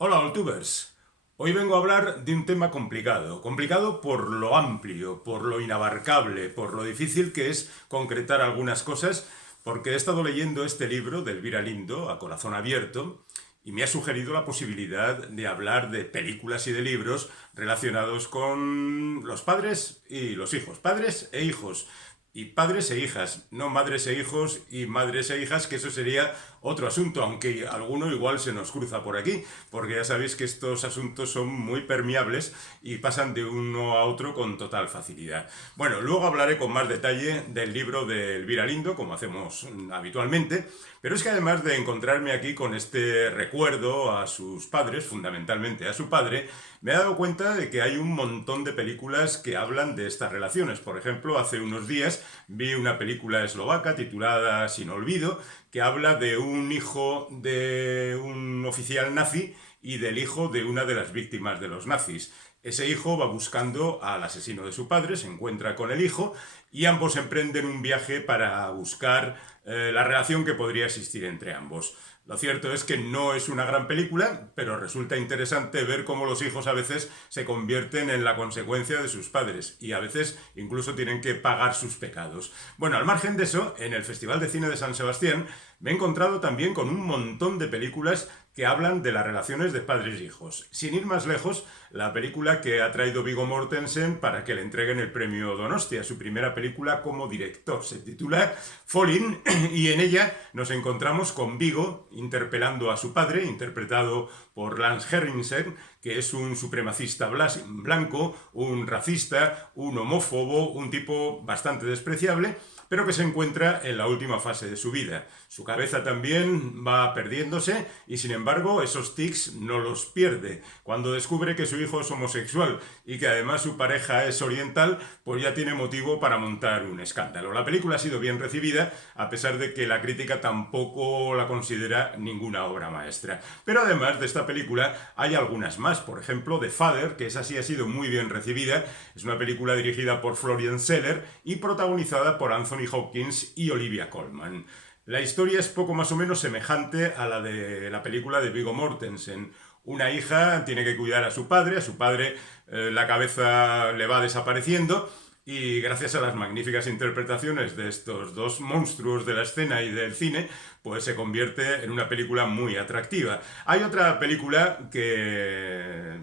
Hola, Oltubers. Hoy vengo a hablar de un tema complicado. Complicado por lo amplio, por lo inabarcable, por lo difícil que es concretar algunas cosas, porque he estado leyendo este libro de Elvira Lindo, A Corazón Abierto, y me ha sugerido la posibilidad de hablar de películas y de libros relacionados con los padres y los hijos, padres e hijos. Y padres e hijas, no madres e hijos y madres e hijas, que eso sería otro asunto, aunque alguno igual se nos cruza por aquí, porque ya sabéis que estos asuntos son muy permeables y pasan de uno a otro con total facilidad. Bueno, luego hablaré con más detalle del libro de Elvira Lindo, como hacemos habitualmente, pero es que además de encontrarme aquí con este recuerdo a sus padres, fundamentalmente a su padre, me he dado cuenta de que hay un montón de películas que hablan de estas relaciones. Por ejemplo, hace unos días vi una película eslovaca titulada Sin Olvido, que habla de un hijo de un oficial nazi y del hijo de una de las víctimas de los nazis. Ese hijo va buscando al asesino de su padre, se encuentra con el hijo y ambos emprenden un viaje para buscar la relación que podría existir entre ambos. Lo cierto es que no es una gran película, pero resulta interesante ver cómo los hijos a veces se convierten en la consecuencia de sus padres y a veces incluso tienen que pagar sus pecados. Bueno, al margen de eso, en el Festival de Cine de San Sebastián me he encontrado también con un montón de películas que hablan de las relaciones de padres y hijos. Sin ir más lejos, la película que ha traído Viggo Mortensen para que le entreguen el premio Donostia, su primera película como director. Se titula Falling y en ella nos encontramos con Viggo interpelando a su padre, interpretado por Lance Henriksen, que es un supremacista blanco, un racista, un homófobo, un tipo bastante despreciable, pero que se encuentra en la última fase de su vida. Su cabeza también va perdiéndose y sin embargo esos tics no los pierde. Cuando descubre que su hijo es homosexual y que además su pareja es oriental, pues ya tiene motivo para montar un escándalo. La película ha sido bien recibida, a pesar de que la crítica tampoco la considera ninguna obra maestra. Pero además de esta película hay algunas más, por ejemplo The Father, que esa sí ha sido muy bien recibida, es una película dirigida por Florian Zeller y protagonizada por Anthony Hopkins y Olivia Colman. La historia es poco más o menos semejante a la de la película de Viggo Mortensen. Una hija tiene que cuidar a su padre la cabeza le va desapareciendo y gracias a las magníficas interpretaciones de estos dos monstruos de la escena y del cine, pues se convierte en una película muy atractiva. Hay otra película que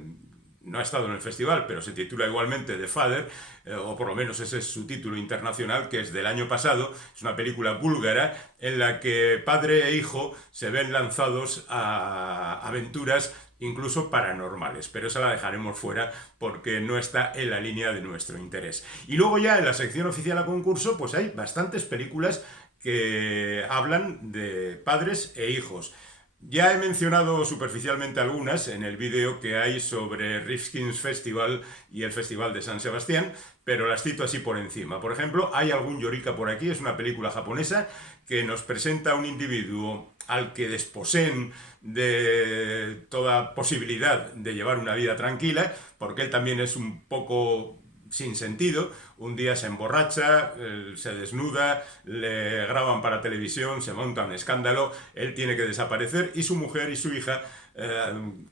no ha estado en el festival, pero se titula igualmente The Father, o por lo menos ese es su título internacional, que es del año pasado. Es una película búlgara en la que padre e hijo se ven lanzados a aventuras incluso paranormales, pero esa la dejaremos fuera porque no está en la línea de nuestro interés. Y luego ya en la sección oficial a concurso, pues hay bastantes películas que hablan de padres e hijos. Ya he mencionado superficialmente algunas en el vídeo que hay sobre Rifkin's Festival y el Festival de San Sebastián, pero las cito así por encima. Por ejemplo, Hay algún Yorika por aquí, es una película japonesa que nos presenta a un individuo al que desposeen de toda posibilidad de llevar una vida tranquila, porque él también es un poco sin sentido. Un día se emborracha, se desnuda, le graban para televisión, se monta un escándalo, él tiene que desaparecer y su mujer y su hija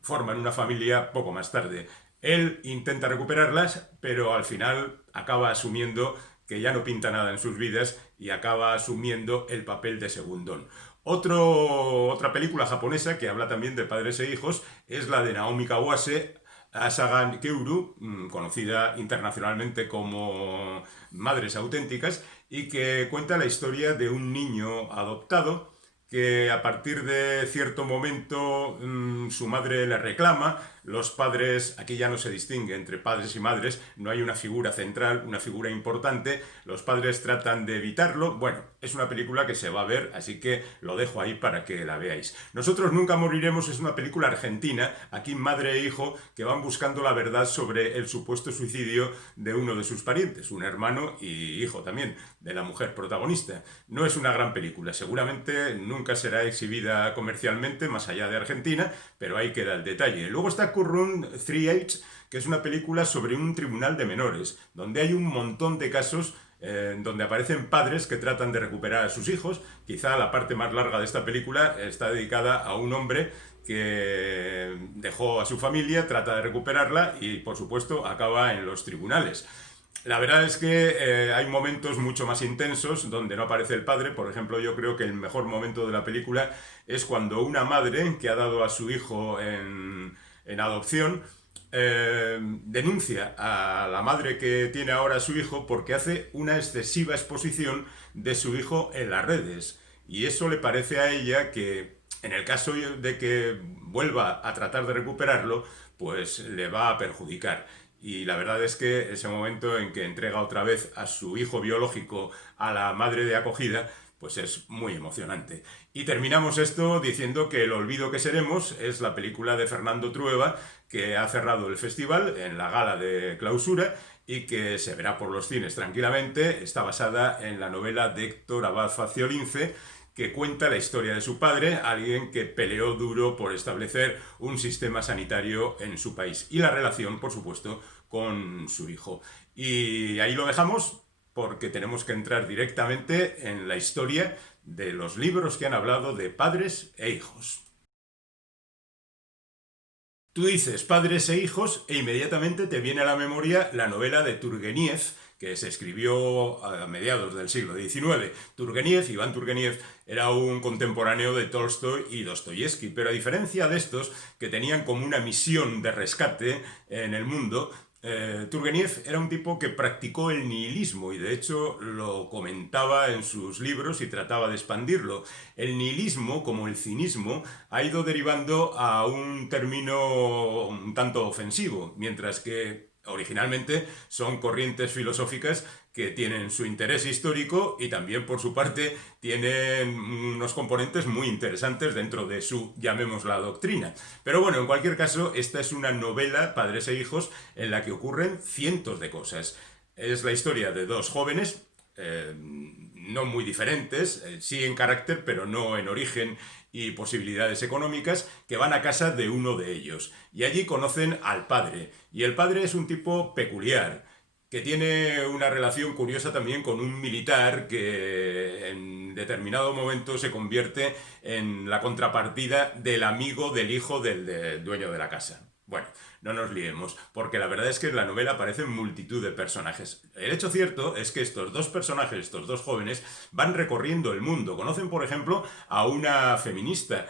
forman una familia poco más tarde. Él intenta recuperarlas, pero al final acaba asumiendo que ya no pinta nada en sus vidas y acaba asumiendo el papel de segundón. Otra película japonesa que habla también de padres e hijos es la de Naomi Kawase, Asagan Keuru, conocida internacionalmente como Madres Auténticas, y que cuenta la historia de un niño adoptado que a partir de cierto momento su madre le reclama, los padres, aquí ya no se distingue entre padres y madres, no hay una figura central, una figura importante, los padres tratan de evitarlo. Bueno, es una película que se va a ver, así que lo dejo ahí para que la veáis. Nosotros nunca moriremos es una película argentina, aquí madre e hijo, que van buscando la verdad sobre el supuesto suicidio de uno de sus parientes, un hermano y hijo también, de la mujer protagonista. No es una gran película, seguramente nunca será exhibida comercialmente más allá de Argentina, pero ahí queda el detalle. Luego está Courtroom 3H, que es una película sobre un tribunal de menores, donde hay un montón de casos donde aparecen padres que tratan de recuperar a sus hijos. Quizá la parte más larga de esta película está dedicada a un hombre que dejó a su familia, trata de recuperarla y, por supuesto, acaba en los tribunales. La verdad es que hay momentos mucho más intensos donde no aparece el padre. Por ejemplo, yo creo que el mejor momento de la película es cuando una madre que ha dado a su hijo en adopción denuncia a la madre que tiene ahora a su hijo porque hace una excesiva exposición de su hijo en las redes. Y eso le parece a ella que, en el caso de que vuelva a tratar de recuperarlo, pues le va a perjudicar. Y la verdad es que ese momento en que entrega otra vez a su hijo biológico a la madre de acogida, pues es muy emocionante. Y terminamos esto diciendo que El olvido que seremos es la película de Fernando Trueba que ha cerrado el festival en la gala de clausura y que se verá por los cines tranquilamente. Está basada en la novela de Héctor Abad Faciolince, que cuenta la historia de su padre, alguien que peleó duro por establecer un sistema sanitario en su país y la relación, por supuesto, con su hijo. Y ahí lo dejamos porque tenemos que entrar directamente en la historia de los libros que han hablado de padres e hijos. Tú dices padres e hijos e inmediatamente te viene a la memoria la novela de Turgeniev, que se escribió a mediados del siglo XIX. Iván Turgeniev, era un contemporáneo de Tolstoy y Dostoyevsky, pero a diferencia de estos, que tenían como una misión de rescate en el mundo, Turgeniev era un tipo que practicó el nihilismo y de hecho lo comentaba en sus libros y trataba de expandirlo. El nihilismo, como el cinismo, ha ido derivando a un término un tanto ofensivo, mientras que originalmente son corrientes filosóficas que tienen su interés histórico y también, por su parte, tienen unos componentes muy interesantes dentro de su, llamémosla, doctrina. Pero bueno, en cualquier caso, esta es una novela, Padres e Hijos, en la que ocurren cientos de cosas. Es la historia de dos jóvenes, no muy diferentes, sí en carácter, pero no en origen y posibilidades económicas, que van a casa de uno de ellos. Y allí conocen al padre. Y el padre es un tipo peculiar, que tiene una relación curiosa también con un militar que en determinado momento se convierte en la contrapartida del amigo del hijo del dueño de la casa. Bueno, no nos liemos, porque la verdad es que en la novela aparecen multitud de personajes. El hecho cierto es que estos dos personajes, estos dos jóvenes, van recorriendo el mundo. Conocen, por ejemplo, a una feminista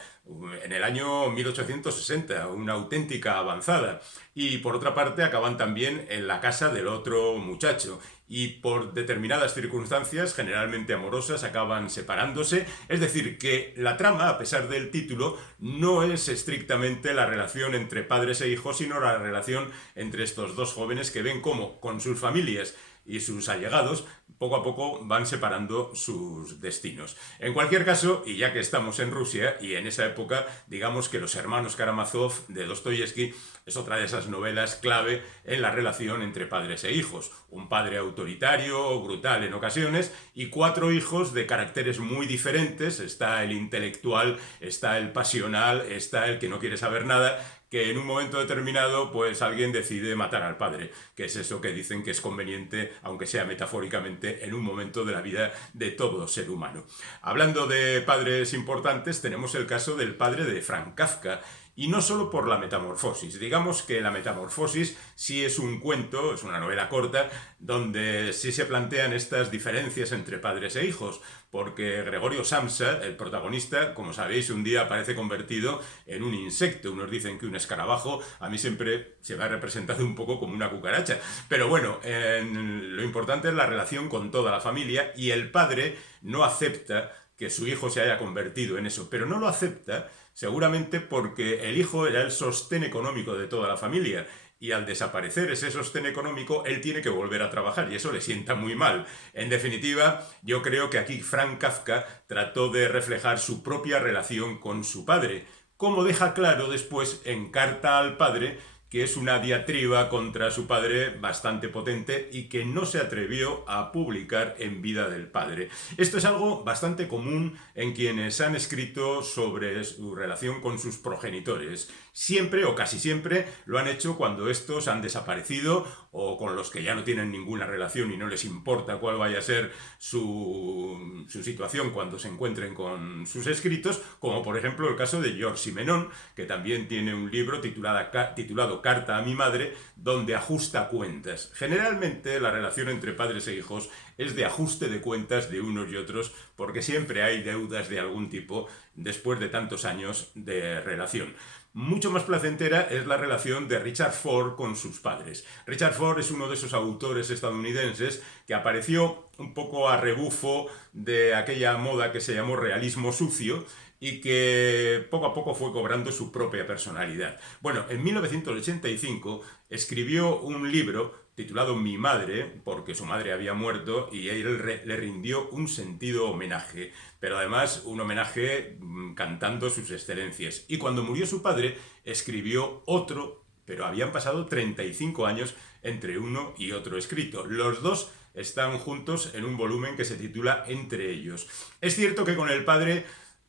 en el año 1860, una auténtica avanzada. Y por otra parte acaban también en la casa del otro muchacho. Y por determinadas circunstancias, generalmente amorosas, acaban separándose. Es decir, que la trama, a pesar del título, no es estrictamente la relación entre padres e hijos, sino la relación entre estos dos jóvenes que ven cómo, con sus familias y sus allegados, poco a poco van separando sus destinos. En cualquier caso, y ya que estamos en Rusia, y en esa época, digamos que Los hermanos Karamazov de Dostoyevsky es otra de esas novelas clave en la relación entre padres e hijos. Un padre autoritario, brutal en ocasiones, y cuatro hijos de caracteres muy diferentes. Está el intelectual, está el pasional, está el que no quiere saber nada, que en un momento determinado pues alguien decide matar al padre, que es eso que dicen que es conveniente, aunque sea metafóricamente, en un momento de la vida de todo ser humano. Hablando de padres importantes, tenemos el caso del padre de Franz Kafka, y no solo por la metamorfosis. Digamos que la metamorfosis sí es un cuento, es una novela corta, donde sí se plantean estas diferencias entre padres e hijos, porque Gregorio Samsa, el protagonista, como sabéis, un día aparece convertido en un insecto. Unos dicen que un escarabajo, a mí siempre se me ha representado un poco como una cucaracha. Pero bueno, lo importante es la relación con toda la familia, y el padre no acepta que su hijo se haya convertido en eso, pero no lo acepta seguramente porque el hijo era el sostén económico de toda la familia, y al desaparecer ese sostén económico, él tiene que volver a trabajar y eso le sienta muy mal. En definitiva, yo creo que aquí Franz Kafka trató de reflejar su propia relación con su padre, como deja claro después en Carta al padre, que es una diatriba contra su padre bastante potente y que no se atrevió a publicar en vida del padre. Esto es algo bastante común en quienes han escrito sobre su relación con sus progenitores. Siempre o casi siempre lo han hecho cuando estos han desaparecido o con los que ya no tienen ninguna relación y no les importa cuál vaya a ser su situación cuando se encuentren con sus escritos, como por ejemplo el caso de Georges Simenon, que también tiene un libro titulado Carta a mi madre, donde ajusta cuentas. Generalmente la relación entre padres e hijos es de ajuste de cuentas de unos y otros, porque siempre hay deudas de algún tipo después de tantos años de relación. Mucho más placentera es la relación de Richard Ford con sus padres. Richard Ford es uno de esos autores estadounidenses que apareció un poco a rebufo de aquella moda que se llamó realismo sucio y que poco a poco fue cobrando su propia personalidad. Bueno, en 1985 escribió un libro titulado Mi madre, porque su madre había muerto y él le rindió un sentido homenaje, pero además un homenaje cantando sus excelencias. Y cuando murió su padre, escribió otro, pero habían pasado 35 años entre uno y otro escrito. Los dos están juntos en un volumen que se titula Entre ellos. Es cierto que con el padre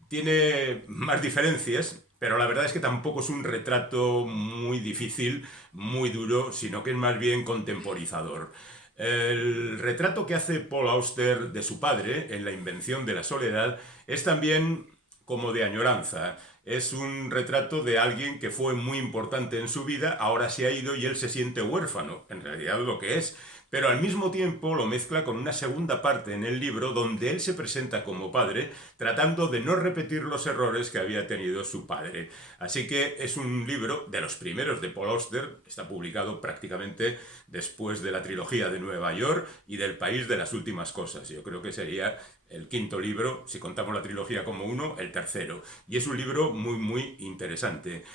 tiene más diferencias, pero la verdad es que tampoco es un retrato muy difícil, muy duro, sino que es más bien contemporizador. El retrato que hace Paul Auster de su padre en La invención de la soledad es también como de añoranza. Es un retrato de alguien que fue muy importante en su vida, ahora se ha ido y él se siente huérfano, en realidad lo que es. Pero al mismo tiempo lo mezcla con una segunda parte en el libro donde él se presenta como padre, tratando de no repetir los errores que había tenido su padre. Así que es un libro de los primeros de Paul Auster, está publicado prácticamente después de la trilogía de Nueva York y del País de las últimas cosas. Yo creo que sería el quinto libro, si contamos la trilogía como uno, el tercero. Y es un libro muy, muy interesante.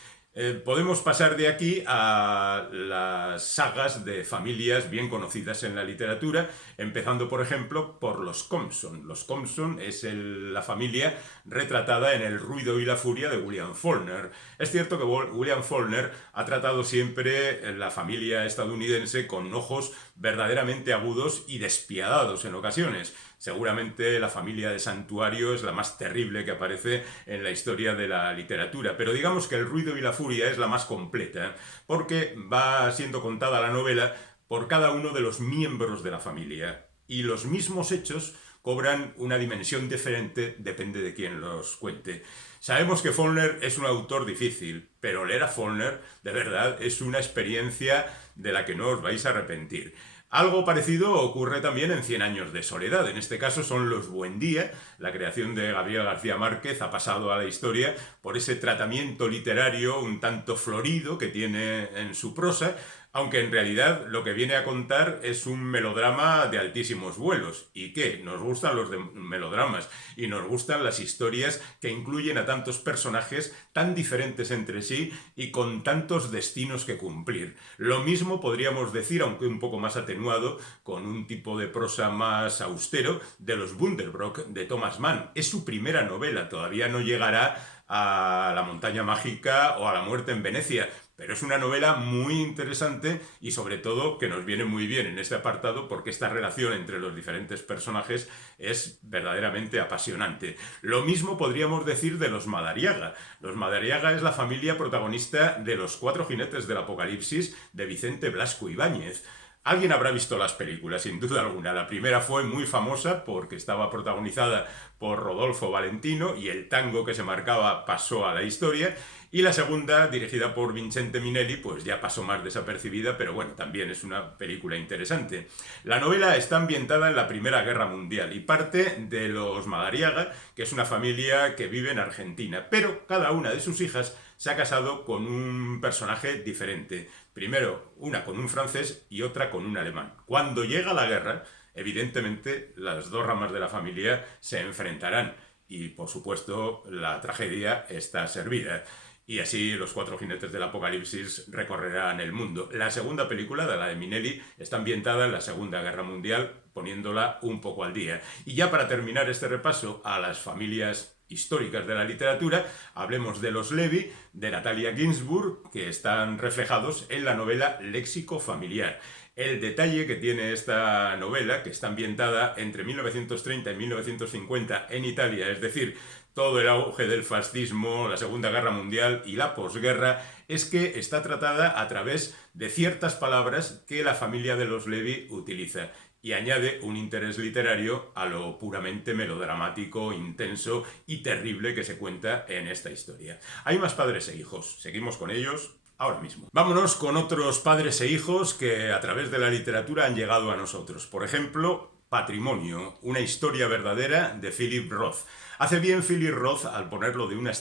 Podemos pasar de aquí a las sagas de familias bien conocidas en la literatura, empezando por ejemplo por los Compson. Los Compson es la familia retratada en El ruido y la furia de William Faulkner. Es cierto que William Faulkner ha tratado siempre la familia estadounidense con ojos verdaderamente agudos y despiadados en ocasiones. Seguramente la familia de Santuario es la más terrible que aparece en la historia de la literatura, pero digamos que El ruido y la furia es la más completa, porque va siendo contada la novela por cada uno de los miembros de la familia, y los mismos hechos cobran una dimensión diferente, depende de quién los cuente. Sabemos que Faulkner es un autor difícil, pero leer a Faulkner, de verdad, es una experiencia de la que no os vais a arrepentir. Algo parecido ocurre también en Cien años de soledad. En este caso son Los Buendía. La creación de Gabriel García Márquez ha pasado a la historia por ese tratamiento literario un tanto florido que tiene en su prosa, aunque en realidad lo que viene a contar es un melodrama de altísimos vuelos. ¿Y qué? Nos gustan los melodramas y nos gustan las historias que incluyen a tantos personajes tan diferentes entre sí y con tantos destinos que cumplir. Lo mismo podríamos decir, aunque un poco más atenuado, con un tipo de prosa más austero, de Los Bundelbrock de Thomas Mann. Es su primera novela, todavía no llegará a La montaña mágica o a La muerte en Venecia, pero es una novela muy interesante y sobre todo que nos viene muy bien en este apartado porque esta relación entre los diferentes personajes es verdaderamente apasionante. Lo mismo podríamos decir de los Madariaga. Los Madariaga es la familia protagonista de Los cuatro jinetes del Apocalipsis de Vicente Blasco Ibáñez. Alguien habrá visto las películas, sin duda alguna. La primera fue muy famosa porque estaba protagonizada por Rodolfo Valentino y el tango que se marcaba pasó a la historia. Y la segunda, dirigida por Vincente Minelli, pues ya pasó más desapercibida, pero bueno, también es una película interesante. La novela está ambientada en la Primera Guerra Mundial y parte de los Madariaga, que es una familia que vive en Argentina, pero cada una de sus hijas se ha casado con un personaje diferente. Primero, una con un francés y otra con un alemán. Cuando llega la guerra, evidentemente las dos ramas de la familia se enfrentarán y, por supuesto, la tragedia está servida. Y así los cuatro jinetes del Apocalipsis recorrerán el mundo. La segunda película, de la de Minelli, está ambientada en la Segunda Guerra Mundial, poniéndola un poco al día. Y ya para terminar este repaso a las familias históricas de la literatura, hablemos de los Levi, de Natalia Ginzburg, que están reflejados en la novela Léxico familiar. El detalle que tiene esta novela, que está ambientada entre 1930 y 1950 en Italia, es decir, todo el auge del fascismo, la Segunda Guerra Mundial y la posguerra, es que está tratada a través de ciertas palabras que la familia de los Levi utiliza y añade un interés literario a lo puramente melodramático, intenso y terrible que se cuenta en esta historia. Hay más padres e hijos, seguimos con ellos ahora mismo. Vámonos con otros padres e hijos que a través de la literatura han llegado a nosotros. Por ejemplo, Patrimonio, una historia verdadera de Philip Roth. Hace bien Philip Roth al ponerlo de una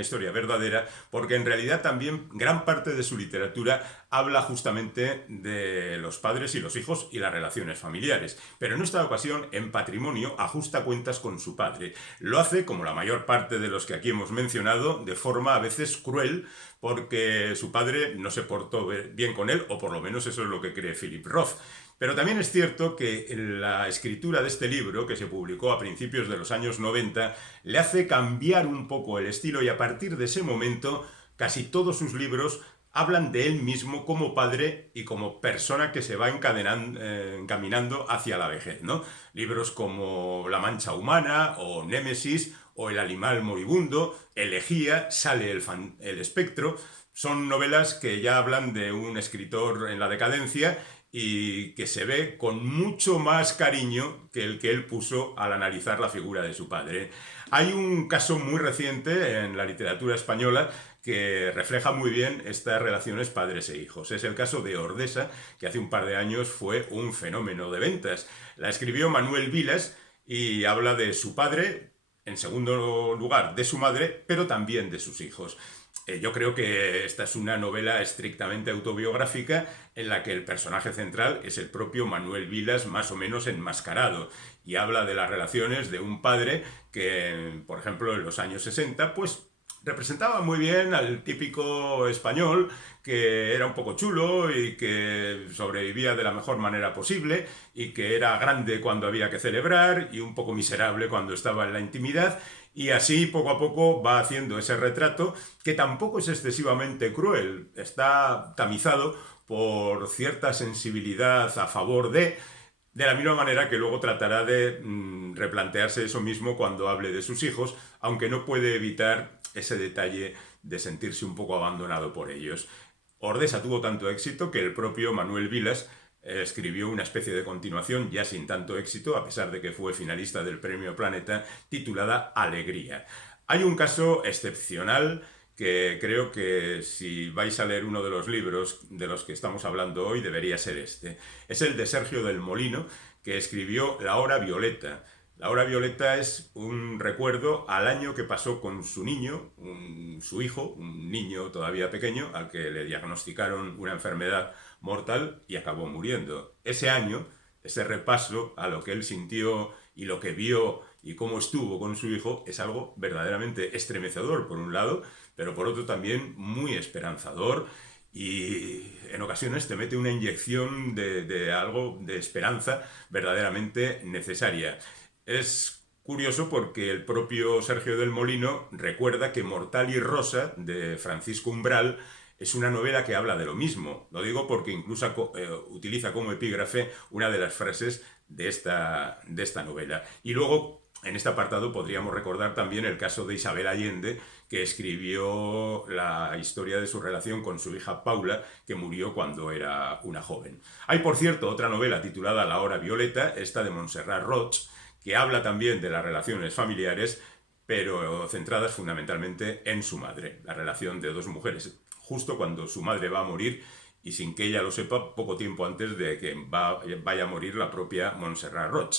historia verdadera, porque en realidad también gran parte de su literatura habla justamente de los padres y los hijos y las relaciones familiares. Pero en esta ocasión, en Patrimonio, ajusta cuentas con su padre. Lo hace, como la mayor parte de los que aquí hemos mencionado, de forma a veces cruel, porque su padre no se portó bien con él, o por lo menos eso es lo que cree Philip Roth. Pero también es cierto que la escritura de este libro, que se publicó a principios de los años 90, le hace cambiar un poco el estilo y a partir de ese momento casi todos sus libros hablan de él mismo como padre y como persona que se va encaminando hacia la vejez, ¿no? Libros como La Mancha Humana o Némesis o El Animal Moribundo, Elegía, Sale el Espectro, son novelas que ya hablan de un escritor en la decadencia y que se ve con mucho más cariño que el que él puso al analizar la figura de su padre. Hay un caso muy reciente en la literatura española que refleja muy bien estas relaciones padres e hijos. Es el caso de Ordesa, que hace un par de años fue un fenómeno de ventas. La escribió Manuel Vilas y habla de su padre, en segundo lugar de su madre, pero también de sus hijos. Yo creo que esta es una novela estrictamente autobiográfica en la que el personaje central es el propio Manuel Vilas, más o menos enmascarado, y habla de las relaciones de un padre que, por ejemplo, en los años 60, pues representaba muy bien al típico español que era un poco chulo y que sobrevivía de la mejor manera posible y que era grande cuando había que celebrar y un poco miserable cuando estaba en la intimidad. Y así poco a poco va haciendo ese retrato que tampoco es excesivamente cruel, está tamizado por cierta sensibilidad a favor de la misma manera que luego tratará de replantearse eso mismo cuando hable de sus hijos, aunque no puede evitar ese detalle de sentirse un poco abandonado por ellos. Ordesa tuvo tanto éxito que el propio Manuel Vilas escribió una especie de continuación, ya sin tanto éxito, a pesar de que fue finalista del Premio Planeta, titulada Alegría. Hay un caso excepcional que creo que si vais a leer uno de los libros de los que estamos hablando hoy, debería ser este. Es el de Sergio del Molino, que escribió La Hora Violeta. La Hora Violeta es un recuerdo al año que pasó con su niño, su hijo, un niño todavía pequeño, al que le diagnosticaron una enfermedad mortal y acabó muriendo. Ese año, ese repaso a lo que él sintió y lo que vio y cómo estuvo con su hijo es algo verdaderamente estremecedor por un lado, pero por otro también muy esperanzador y en ocasiones te mete una inyección de algo de esperanza verdaderamente necesaria. Es curioso porque el propio Sergio del Molino recuerda que Mortal y Rosa, de Francisco Umbral, es una novela que habla de lo mismo. Lo digo porque incluso utiliza como epígrafe una de las frases de esta novela. Y luego, en este apartado, podríamos recordar también el caso de Isabel Allende, que escribió la historia de su relación con su hija Paula, que murió cuando era una joven. Hay, por cierto, otra novela titulada La Hora Violeta, esta de Montserrat Roig, que habla también de las relaciones familiares, pero centradas fundamentalmente en su madre, la relación de dos mujeres, justo cuando su madre va a morir y sin que ella lo sepa, poco tiempo antes de que vaya a morir la propia Montserrat Roig.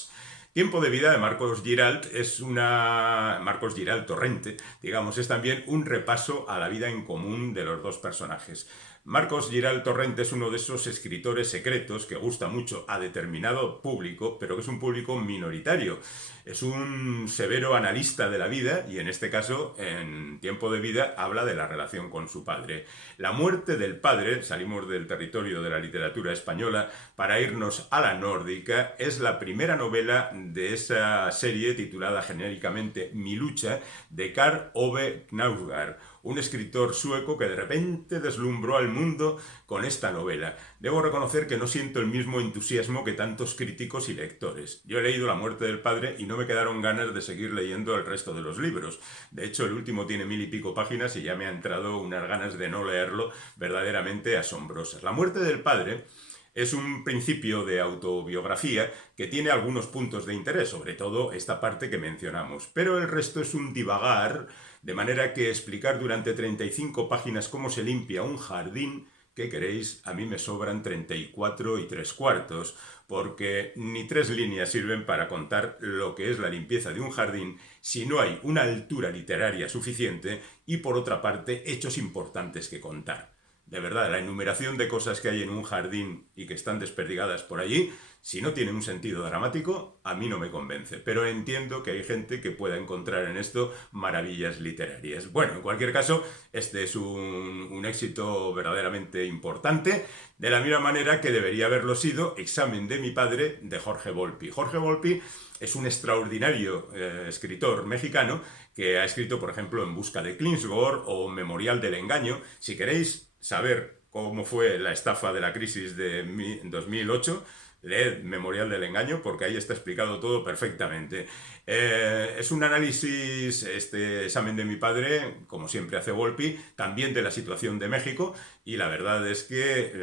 Tiempo de vida de Marcos Giralt Marcos Giralt Torrente, digamos, es también un repaso a la vida en común de los dos personajes. Marcos Giral Torrente es uno de esos escritores secretos que gusta mucho a determinado público, pero que es un público minoritario. Es un severo analista de la vida y en este caso, en Tiempo de vida, habla de la relación con su padre. La muerte del padre, salimos del territorio de la literatura española para irnos a la nórdica, es la primera novela de esa serie titulada genéricamente Mi lucha, de Karl Ove Knausgård, un escritor sueco que de repente deslumbró al mundo con esta novela. Debo reconocer que no siento el mismo entusiasmo que tantos críticos y lectores. Yo he leído La muerte del padre y no me quedaron ganas de seguir leyendo el resto de los libros. De hecho, el último tiene 1000 y pico páginas y ya me han entrado unas ganas de no leerlo verdaderamente asombrosas. La muerte del padre es un principio de autobiografía que tiene algunos puntos de interés, sobre todo esta parte que mencionamos, pero el resto es un divagar, de manera que explicar durante 35 páginas cómo se limpia un jardín, ¿qué queréis? A mí me sobran 34 3/4, porque ni 3 líneas sirven para contar lo que es la limpieza de un jardín si no hay una altura literaria suficiente y, por otra parte, hechos importantes que contar. De verdad, la enumeración de cosas que hay en un jardín y que están desperdigadas por allí, si no tiene un sentido dramático, a mí no me convence. Pero entiendo que hay gente que pueda encontrar en esto maravillas literarias. Bueno, en cualquier caso, este es un éxito verdaderamente importante, de la misma manera que debería haberlo sido Examen de mi padre, de Jorge Volpi. Jorge Volpi es un extraordinario escritor mexicano que ha escrito, por ejemplo, En busca de Klynsgård o Memorial del engaño. Si queréis saber cómo fue la estafa de la crisis de 2008, leed Memorial del engaño, porque ahí está explicado todo perfectamente. Es un análisis, este Examen de mi padre, como siempre hace Volpi, también de la situación de México, y la verdad es que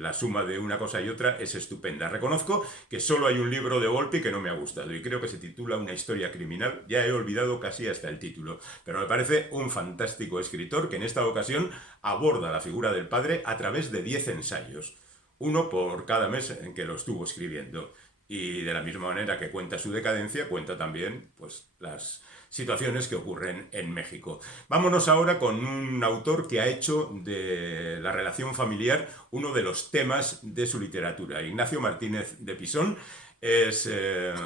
la suma de una cosa y otra es estupenda. Reconozco que solo hay un libro de Volpi que no me ha gustado, y creo que se titula Una historia criminal. Ya he olvidado casi hasta el título, pero me parece un fantástico escritor que en esta ocasión aborda la figura del padre a través de 10 ensayos, uno por cada mes en que lo estuvo escribiendo. Y de la misma manera que cuenta su decadencia, cuenta también pues, las situaciones que ocurren en México. Vámonos ahora con un autor que ha hecho de la relación familiar uno de los temas de su literatura. Ignacio Martínez de Pisón es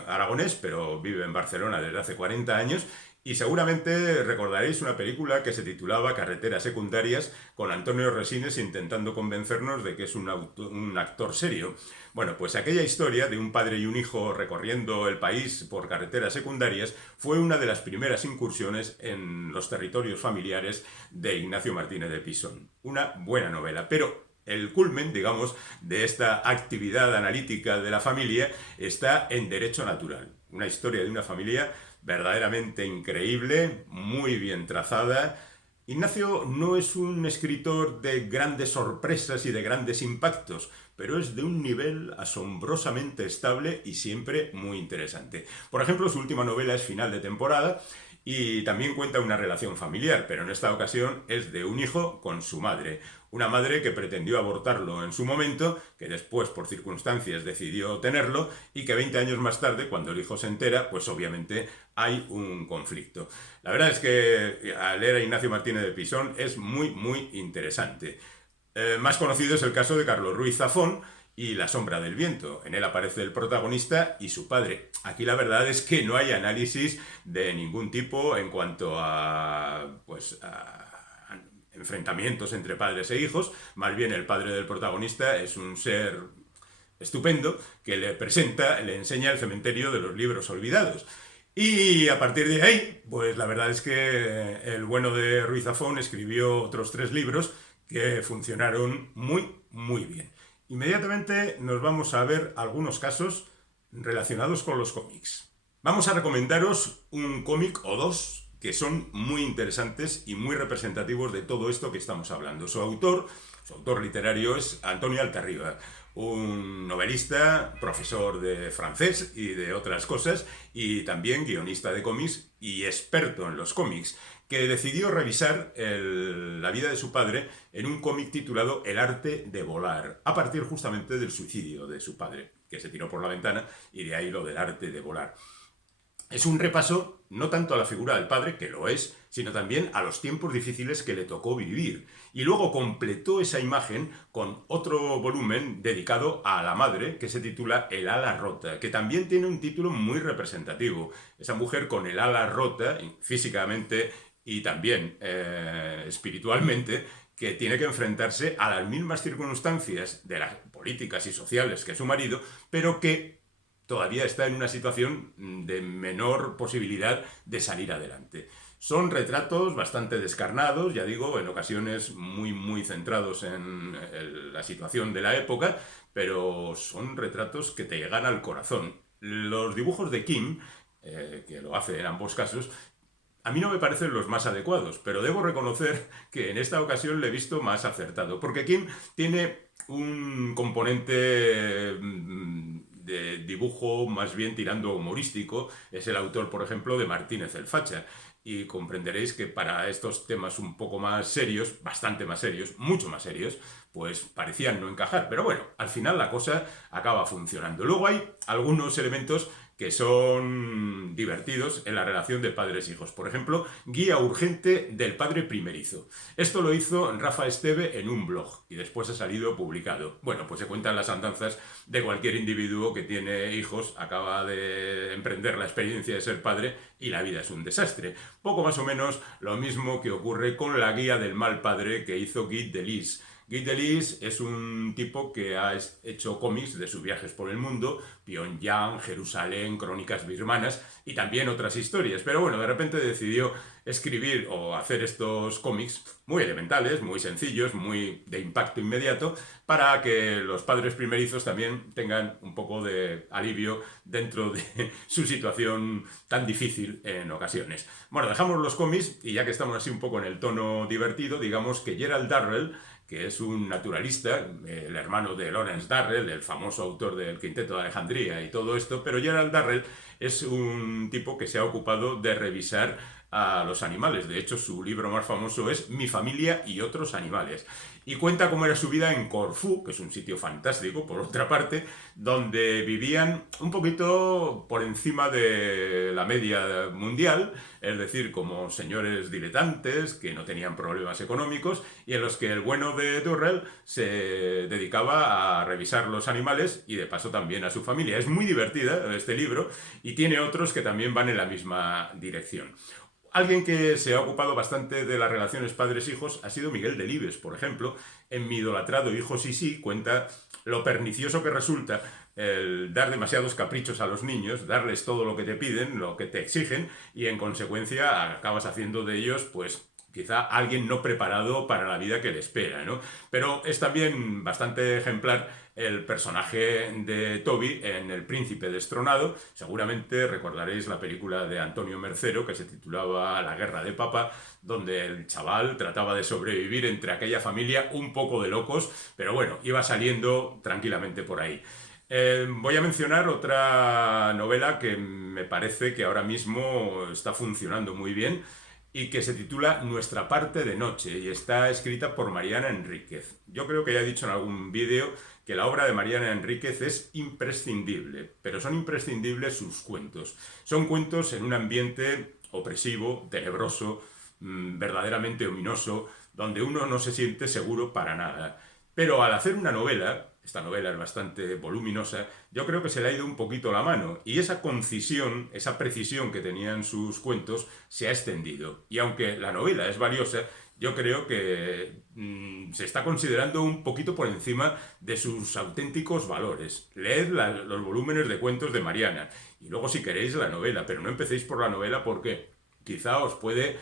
aragonés, pero vive en Barcelona desde hace 40 años. Y seguramente recordaréis una película que se titulaba Carreteras secundarias, con Antonio Resines intentando convencernos de que es un actor serio. Bueno, pues aquella historia de un padre y un hijo recorriendo el país por carreteras secundarias fue una de las primeras incursiones en los territorios familiares de Ignacio Martínez de Pisón. Una buena novela, pero el culmen, digamos, de esta actividad analítica de la familia está en Derecho Natural, una historia de una familia verdaderamente increíble, muy bien trazada. Ignacio no es un escritor de grandes sorpresas y de grandes impactos, pero es de un nivel asombrosamente estable y siempre muy interesante. Por ejemplo, su última novela es Final de temporada y también cuenta una relación familiar, pero en esta ocasión es de un hijo con su madre. Una madre que pretendió abortarlo en su momento, que después por circunstancias decidió tenerlo y que 20 años más tarde, cuando el hijo se entera, pues obviamente hay un conflicto. La verdad es que al leer a Ignacio Martínez de Pisón es muy, muy interesante. Más conocido es el caso de Carlos Ruiz Zafón y La sombra del viento. En él aparece el protagonista y su padre. Aquí la verdad es que no hay análisis de ningún tipo en cuanto a enfrentamientos entre padres e hijos. Más bien el padre del protagonista es un ser estupendo que le presenta, le enseña el cementerio de los libros olvidados. Y a partir de ahí, pues la verdad es que el bueno de Ruiz Zafón escribió otros 3 libros que funcionaron muy, muy bien. Inmediatamente nos vamos a ver algunos casos relacionados con los cómics. Vamos a recomendaros un cómic o dos que son muy interesantes y muy representativos de todo esto que estamos hablando. Su autor literario es Antonio Altarriba, un novelista, profesor de francés y de otras cosas, y también guionista de cómics y experto en los cómics, que decidió revisar la vida de su padre en un cómic titulado El arte de volar, a partir justamente del suicidio de su padre, que se tiró por la ventana, y de ahí lo del arte de volar. Es un repaso no tanto a la figura del padre, que lo es, sino también a los tiempos difíciles que le tocó vivir. Y luego completó esa imagen con otro volumen dedicado a la madre, que se titula El ala rota, que también tiene un título muy representativo. Esa mujer con el ala rota, físicamente y también espiritualmente, que tiene que enfrentarse a las mismas circunstancias de las políticas y sociales que su marido, pero que todavía está en una situación de menor posibilidad de salir adelante. Son retratos bastante descarnados, ya digo, en ocasiones muy centrados en la situación de la época, pero son retratos que te llegan al corazón. Los dibujos de Kim, que lo hace en ambos casos, a mí no me parecen los más adecuados, pero debo reconocer que en esta ocasión le he visto más acertado, porque Kim tiene un componente de dibujo más bien tirando humorístico. Es el autor, por ejemplo, de Martínez el Facha, y comprenderéis que para estos temas un poco más serios, bastante más serios, mucho más serios, pues parecían no encajar. Pero bueno, al final la cosa acaba funcionando. Luego hay algunos elementos que son divertidos en la relación de padres-hijos. Por ejemplo, guía urgente del padre primerizo. Esto lo hizo Rafa Esteve en un blog y después ha salido publicado. Bueno, pues se cuentan las andanzas de cualquier individuo que tiene hijos, acaba de emprender la experiencia de ser padre y la vida es un desastre. Poco más o menos lo mismo que ocurre con la guía del mal padre que hizo Guy Delis. Guy Delis es un tipo que ha hecho cómics de sus viajes por el mundo, Pyongyang, Jerusalén, crónicas birmanas y también otras historias. Pero bueno, de repente decidió escribir o hacer estos cómics muy elementales, muy sencillos, muy de impacto inmediato, para que los padres primerizos también tengan un poco de alivio dentro de su situación tan difícil en ocasiones. Bueno, dejamos los cómics y ya que estamos así un poco en el tono divertido, digamos que Gerald Darrell, que es un naturalista, el hermano de Lawrence Darrell, el famoso autor del Quinteto de Alejandría y todo esto, pero Gerald Darrell es un tipo que se ha ocupado de revisar a los animales. De hecho, su libro más famoso es Mi familia y otros animales. Y cuenta cómo era su vida en Corfú, que es un sitio fantástico, por otra parte, donde vivían un poquito por encima de la media mundial, es decir, como señores diletantes que no tenían problemas económicos y en los que el bueno de Durrell se dedicaba a revisar los animales y de paso también a su familia. Es muy divertida este libro y tiene otros que también van en la misma dirección. Alguien que se ha ocupado bastante de las relaciones padres-hijos ha sido Miguel Delibes, por ejemplo. En Mi idolatrado hijo Sisi cuenta lo pernicioso que resulta el dar demasiados caprichos a los niños, darles todo lo que te piden, lo que te exigen, y en consecuencia acabas haciendo de ellos, pues, quizá alguien no preparado para la vida que le espera, ¿no? Pero es también bastante ejemplar el personaje de Toby en El Príncipe Destronado. Seguramente recordaréis la película de Antonio Mercero que se titulaba La Guerra de Papa, donde el chaval trataba de sobrevivir entre aquella familia un poco de locos, pero bueno, iba saliendo tranquilamente por ahí. Voy a mencionar otra novela que me parece que ahora mismo está funcionando muy bien y que se titula Nuestra parte de noche y está escrita por Mariana Enríquez. Yo creo que ya he dicho en algún vídeo que la obra de Mariana Enríquez es imprescindible, pero son imprescindibles sus cuentos. Son cuentos en un ambiente opresivo, tenebroso, verdaderamente ominoso, donde uno no se siente seguro para nada. Pero al hacer una novela, esta novela es bastante voluminosa, yo creo que se le ha ido un poquito la mano y esa concisión, esa precisión que tenían sus cuentos se ha extendido. Y aunque la novela es valiosa, yo creo que se está considerando un poquito por encima de sus auténticos valores. Leed los volúmenes de cuentos de Mariana y luego si queréis la novela, pero no empecéis por la novela porque quizá os puede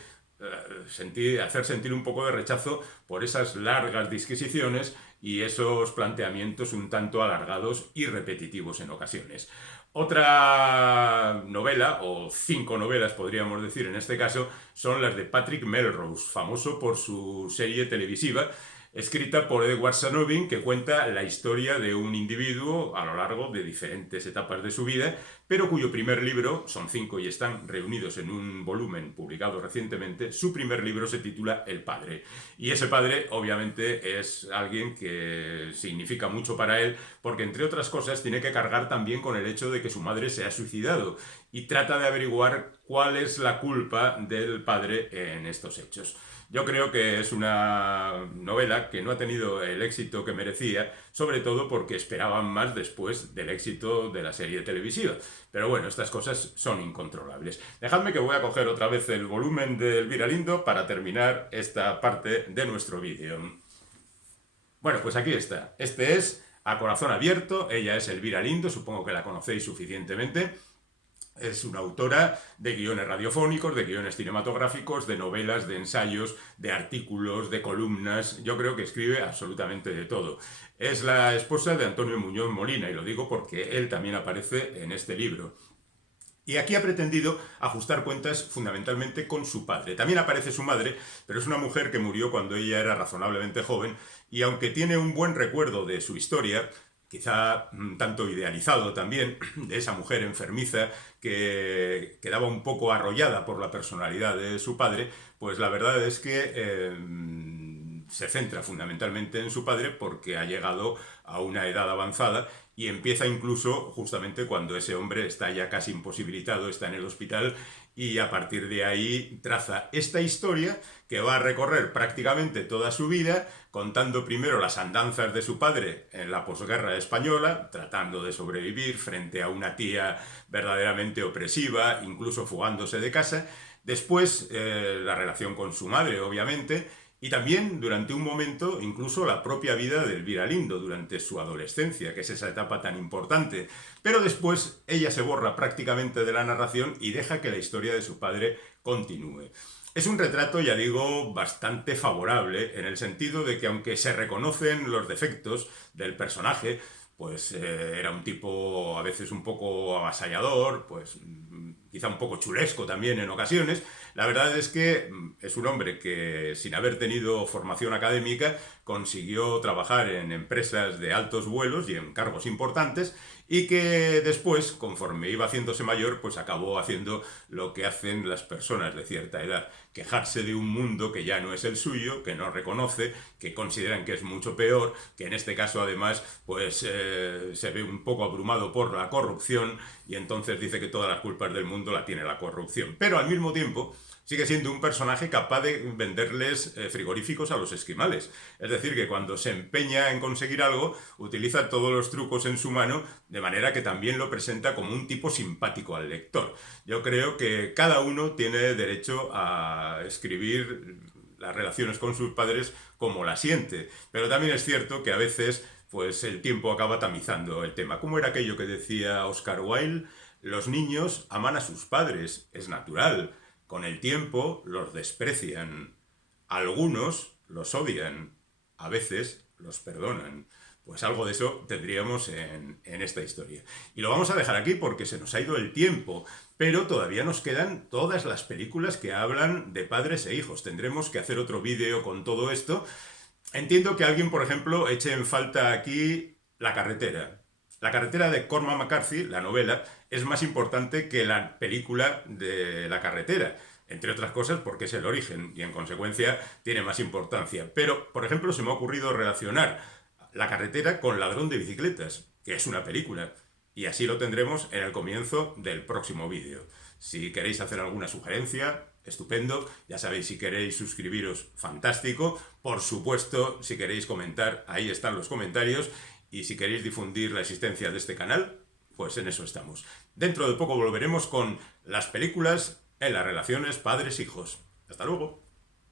hacer sentir un poco de rechazo por esas largas disquisiciones y esos planteamientos un tanto alargados y repetitivos en ocasiones. Otra novela, o 5 novelas podríamos decir en este caso, son las de Patrick Melrose, famoso por su serie televisiva escrita por Edward Sanovin, que cuenta la historia de un individuo a lo largo de diferentes etapas de su vida, pero cuyo primer libro, son 5 y están reunidos en un volumen publicado recientemente, su primer libro se titula El Padre. Y ese padre, obviamente, es alguien que significa mucho para él, porque entre otras cosas tiene que cargar también con el hecho de que su madre se ha suicidado y trata de averiguar cuál es la culpa del padre en estos hechos. Yo creo que es una novela que no ha tenido el éxito que merecía, sobre todo porque esperaban más después del éxito de la serie televisiva. Pero bueno, estas cosas son incontrolables. Dejadme que voy a coger otra vez el volumen de Elvira Lindo para terminar esta parte de nuestro vídeo. Bueno, pues aquí está. Este es A Corazón Abierto. Ella es Elvira Lindo, supongo que la conocéis suficientemente. Es una autora de guiones radiofónicos, de guiones cinematográficos, de novelas, de ensayos, de artículos, de columnas. Yo creo que escribe absolutamente de todo. Es la esposa de Antonio Muñoz Molina, y lo digo porque él también aparece en este libro. Y aquí ha pretendido ajustar cuentas fundamentalmente con su padre. También aparece su madre, pero es una mujer que murió cuando ella era razonablemente joven, y aunque tiene un buen recuerdo de su historia, quizá tanto idealizado también, de esa mujer enfermiza que quedaba un poco arrollada por la personalidad de su padre, pues la verdad es que se centra fundamentalmente en su padre porque ha llegado a una edad avanzada y empieza incluso justamente cuando ese hombre está ya casi imposibilitado, está en el hospital, y a partir de ahí traza esta historia que va a recorrer prácticamente toda su vida, contando primero las andanzas de su padre en la posguerra española, tratando de sobrevivir frente a una tía verdaderamente opresiva, incluso fugándose de casa. Después la relación con su madre, obviamente, y también, durante un momento, incluso la propia vida de Elvira Lindo durante su adolescencia, que es esa etapa tan importante. Pero después ella se borra prácticamente de la narración y deja que la historia de su padre continúe. Es un retrato, ya digo, bastante favorable, en el sentido de que aunque se reconocen los defectos del personaje, pues era un tipo a veces un poco avasallador, pues quizá un poco chulesco también en ocasiones. La verdad es que es un hombre que, sin haber tenido formación académica, consiguió trabajar en empresas de altos vuelos y en cargos importantes, y que después, conforme iba haciéndose mayor, pues acabó haciendo lo que hacen las personas de cierta edad: quejarse de un mundo que ya no es el suyo, que no reconoce, que consideran que es mucho peor, que en este caso además pues se ve un poco abrumado por la corrupción, y entonces dice que todas las culpas del mundo la tiene la corrupción. Pero al mismo tiempo sigue siendo un personaje capaz de venderles frigoríficos a los esquimales. Es decir, que cuando se empeña en conseguir algo, utiliza todos los trucos en su mano, de manera que también lo presenta como un tipo simpático al lector. Yo creo que cada uno tiene derecho a escribir las relaciones con sus padres como la siente, pero también es cierto que a veces pues el tiempo acaba tamizando el tema. ¿Cómo era aquello que decía Oscar Wilde? Los niños aman a sus padres, es natural. Con el tiempo los desprecian. Algunos los odian. A veces los perdonan. Pues algo de eso tendríamos en esta historia. Y lo vamos a dejar aquí porque se nos ha ido el tiempo, pero todavía nos quedan todas las películas que hablan de padres e hijos. Tendremos que hacer otro vídeo con todo esto. Entiendo que alguien, por ejemplo, eche en falta aquí La carretera. La carretera de Cormac McCarthy, la novela, es más importante que la película de La carretera, entre otras cosas porque es el origen y en consecuencia tiene más importancia. Pero, por ejemplo, se me ha ocurrido relacionar La carretera con Ladrón de bicicletas, que es una película, y así lo tendremos en el comienzo del próximo vídeo. Si queréis hacer alguna sugerencia, estupendo. Ya sabéis, si queréis suscribiros, fantástico. Por supuesto, si queréis comentar, ahí están los comentarios. Y si queréis difundir la existencia de este canal, pues en eso estamos. Dentro de poco volveremos con las películas en las relaciones padres-hijos. Hasta luego.